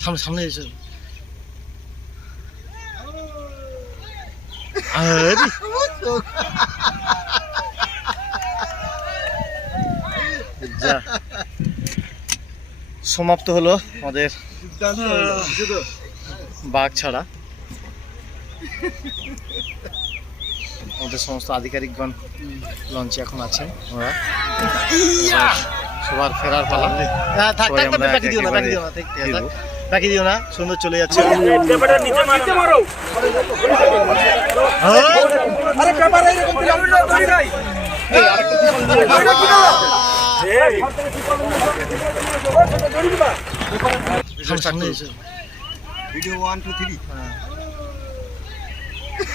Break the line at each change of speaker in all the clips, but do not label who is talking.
সামনে সামনে এসে সমাপ্ত হলো আমাদের বাঘ ছাড়া আমাদের সমস্ত আধিকারিকগণ লঞ্চে এখন আছেন ওরা সবার ফেরার পালা। হ্যাঁ বাকি দিও না বাকি দিও না ঠিক আছে
ফিরবো।
বাকি দিও না সুন্দর চলে যাচ্ছে। এসে।
ভিডিও ওয়ান টু থ্রি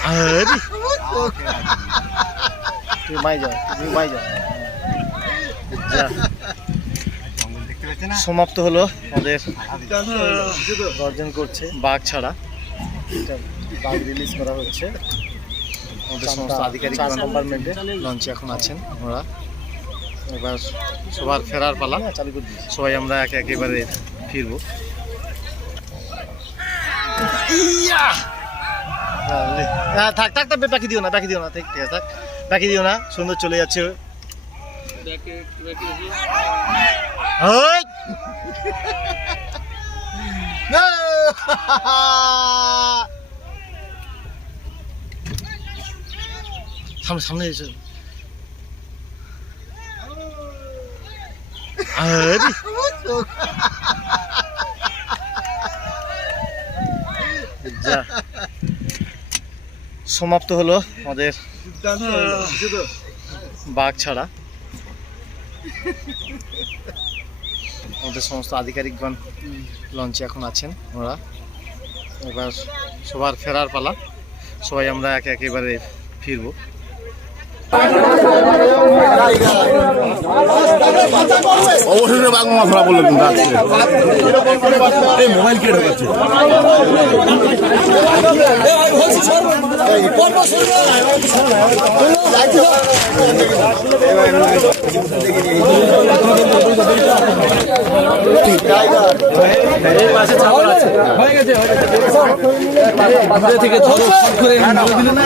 আরে তুই মাই যাও তুই মাই যাও সমাপ্ত হলো আমাদের গর্জন করছে বাঘ ছাড়া। বাঘ রিলিজ করা হচ্ছে। আমাদের সমস্ত আধিকারিক কম্পার্টমেন্টে লঞ্চে এখন আছেন ওরা। এবার সবার ফেরার পালা। চালু করে সবাই আমরা একে একেবারে ফিরবো। হ্যাঁ থাক থাক থাক, বাকি দিও না, বাকি দিও না, ঠিক ঠিক আছে, থাক। বাকি দিও না, সুন্দর চলে যাচ্ছে! সামনে সামনে এসে। যা। সমাপ্ত হলো আমাদের বাঘ ছাড়া। আমাদের সমস্ত আধিকারিকগণ লঞ্চে এখন আছেন ওরা। এবার সবার ফেরার পালা। সবাই আমরা একে একেবারে ফিরবো।
অবশেষে বাঘ মাছ ধরা পড়ল কিন্তু মোবাইল কেটে যাচ্ছে
থেকে ধরো করে দিলে না